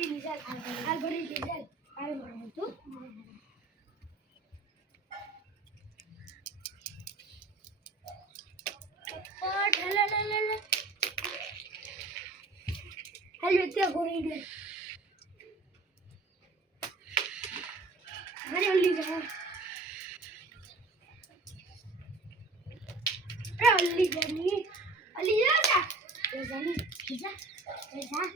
ભરી લીધા હાલ ભરી લીધા હાલ ભરું તું હાલ ત્યાં ભરી દે અરે અલ્લી જા અલ્લી જાની અલ્લી જા એ જાની જા એ જા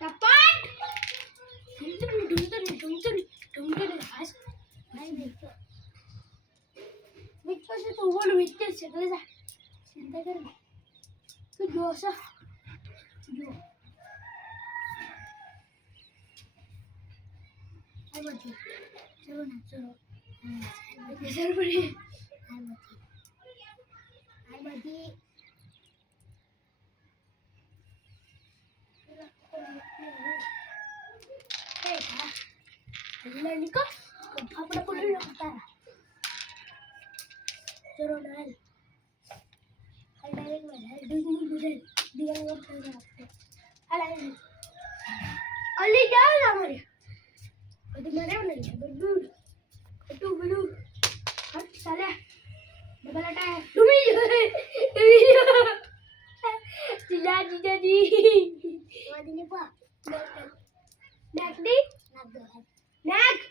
તપટ ઢૂંઢ હાસ નહીં દેખતો વિચો છે તો ઓળ વિચે છે એટલે જા ચિંતા કર તું જોશો જો આ બધું ચલો ના ચલો નજર પડી આ બધી निको अपना पुल लगता है चलो डाल हल डाल में हल दूसरी बुझे दीवार पर चल जाते हल अली डाल हमारे अभी मरे नहीं बड्डू बड्डू बड्डू हट चले डबल अटैक डूबी जीजा जीजा जी वादी ने पा नेक दी नाक दो नेक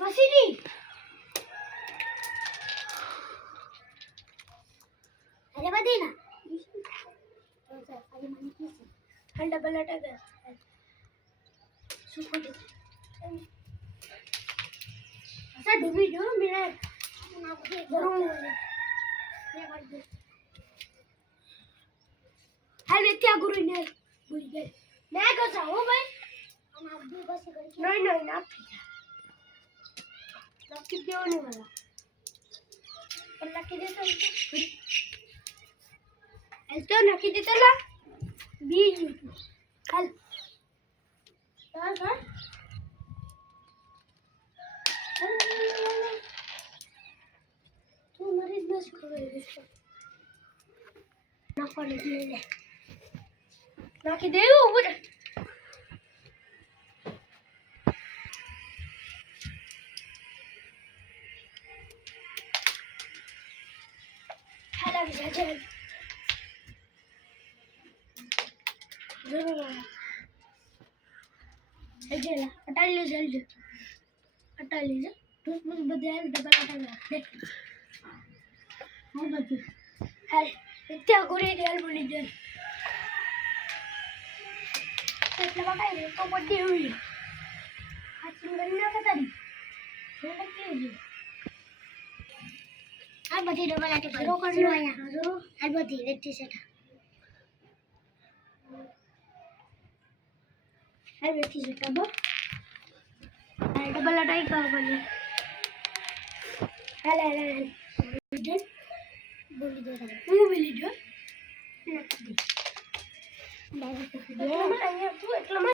मसीनी अरे वादी ना अरे मनी किसी हल डबल अटैक सुको दे ऐसा डूबी जो मेरा नाक दे जरूर ये कर दे हल क्या गुरु ने भूल गए मैं कर जाऊं भाई हम आप भी बस करके नहीं ना लकी क्यों नहीं वाला पर लकी दे तो ऐसे लकी दे तो ला बीज हल चल चल तू मरीज न सिखावे इसको ना पड़े ले नाकी दे ऊपर हेलो विजय जरूर एजेला हटा ले जल्दी हटा लीजिए तो उसमें बदल डबल हटा देख हां बाकी है इतना गोरे रेल बोली दे એટલે બકાઈ તો બડી હોઈ આ સિંગલ ના કતારી થોડું કેવું આ બધી ડબલ આટે કરો કરનો આયા જો આ બધી વેચી સેઠા આ વેચી સેઠા બો આ ડબલ આટાઈ કર બને હાલે બોલી દે હું બોલી દો નક્કી દે ડાયરેક્ટ દે અહીંયા તું એટલા